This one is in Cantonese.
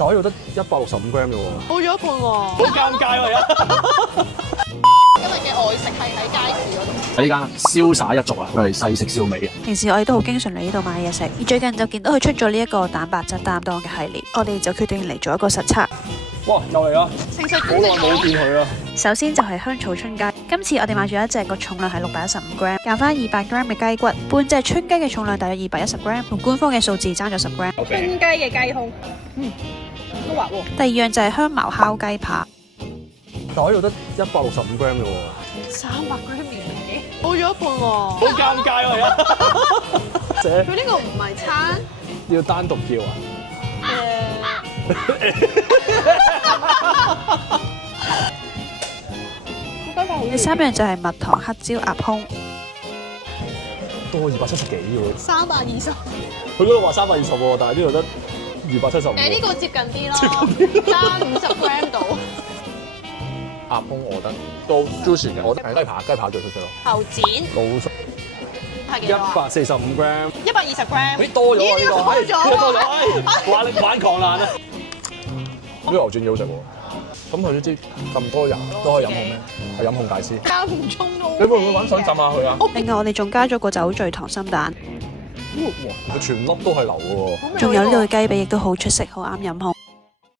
但我呢度得165g 啫喎，冇咗一半喎。好尷尬喎而家。今日嘅外食係喺街市嗰度。喺呢間瀟灑一族啊，佢係西式燒味嘅。平時我哋都好經常嚟呢度買嘢食，而最近就見到佢出咗呢一個蛋白質擔當嘅系列，我哋就決定嚟做一個實測。哇，又嚟啦！清晰好耐冇見佢啦。首先就係香草春雞，今次我哋買咗一隻，個重量係615g，減翻200g嘅雞骨，半隻春雞嘅重量大約210g，同官方嘅數字爭咗10g。春雞嘅雞胸，都滑喎。第二樣就係香茅烤雞扒，但我呢度得165g 啫喎， 300g 麵皮，冇咗一半喎。好尷尬喎而家。姐，佢呢個唔係餐，要單獨叫啊？第三樣就係蜜糖黑椒鴨胸，多270幾喎。 320。佢嗰度話320喎，但係呢度得275。呢個接近啲咯，爭50g 到。鴨胸我覺得都 juicy 嘅，我覺得雞扒最出色咯。後剪冇錯係幾多啊，145g。 120g。咦多咗啊呢個，多咗，多咗，玩狂瀾啊！呢個牛轉幾好食喎。咁佢都知咁多人都可以飲控咩？係飲控大師。間唔中都。你會唔會想浸下佢啊？另外我哋仲加咗個酒醉溏心蛋，哇！佢全粒都係流嘅喎。仲有呢度嘅雞髀亦都好出色，好啱飲控。